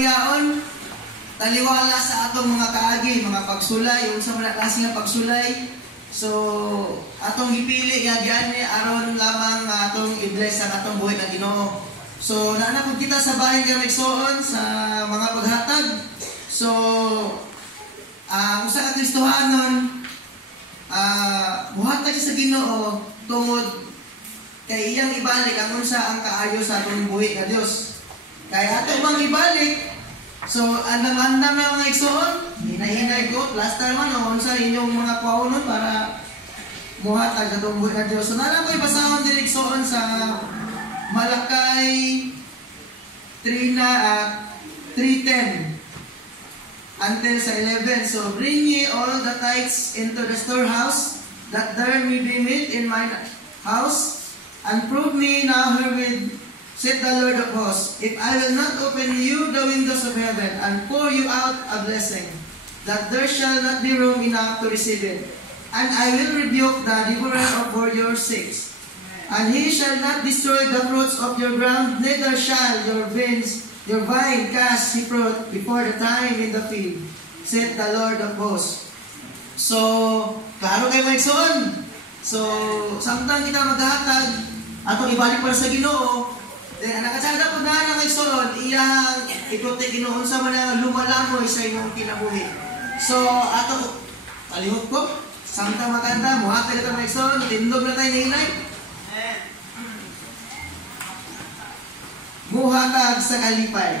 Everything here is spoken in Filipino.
Yaon, taliwala sa atong mga kaagi, mga pagsulay, yung sa mga klase nga pagsulay. So, atong gipili nga giani aron lamang atong i-bless ang atong buhay nga Ginoo. So, naanapod kita sa bahay nga Igsoon sa mga paghatag. So, usa ka Kristohanon, buhatag siya sa Ginoo tungod kay iyang ibalik ang unsa ang kaayo sa atong buhay nga Dios. Kaya ato mang ibalik, so andam-andam na mga Igsoon, hinahinay ko, plaster man o sa inyong mga paunon para muhatag sa itong buhay na Diyos. So nalang ko ibasahon din Igsoon sa Malakay 3:10 until sa 11. So bring ye all the tithes into the storehouse, that there may be meat in my house, and prove me now herewith, said the Lord of hosts, if I will not open you the windows of heaven and pour you out a blessing, that there shall not be room enough to receive it. And I will rebuke the devourer for your sakes. And he shall not destroy the fruits of your ground, neither shall your vine cast his fruit before the time in the field, said the Lord of hosts. So, klaro kayo mga Igsoon. So, samtang kita maghahatag, atong ibalik para sa Ginoo, nakatsada po na ng Igsoon, iyang ikuti Ginoon sa mga lumalamoy sa inyong kinabuhi. So, ato, palihog ko, samtang maganda, muhatag ito mga Igsoon, tindog na tayo ni Inay. Muhatag sa kalipay.